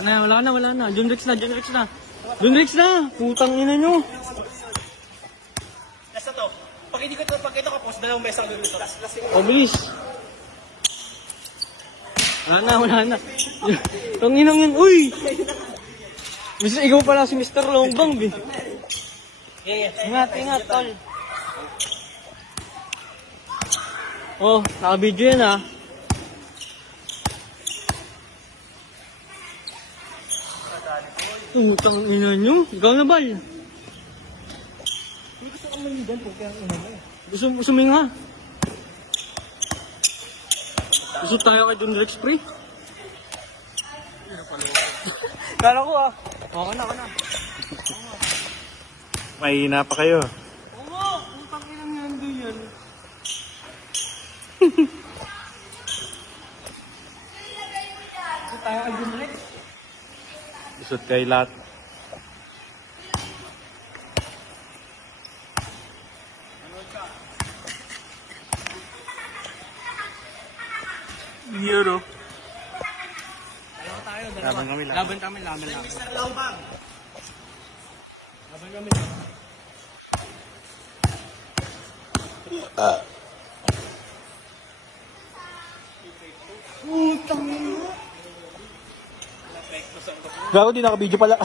Wala na. John Rex na. Putang ina nyo. Last na to. Pag hindi ko ito pagkita ka, post dalawang beses ako dito. Last O, bilis. Wala na. Tanginang yun. Uy! Bisa ikaw pala si Mr. Longbang, be. Ingat, tol. Oh, naka-video yan, ah. Utang ina nyo. Ikaw na, Bal. Gusto ka manigan po kaya ang ina mo. Gusto mo nga. Gusto tayo kay John Rex, pre. Kala ko, ah. Ako na. Mahina pa kayo. Oo, utang ina nga nandun yan. Gusto tayo kay John Rex. Isot kay lahat. Euro. Laban kami. Laban kami. Mr. Longbang. Laban kami. Gago, di naka-video pala.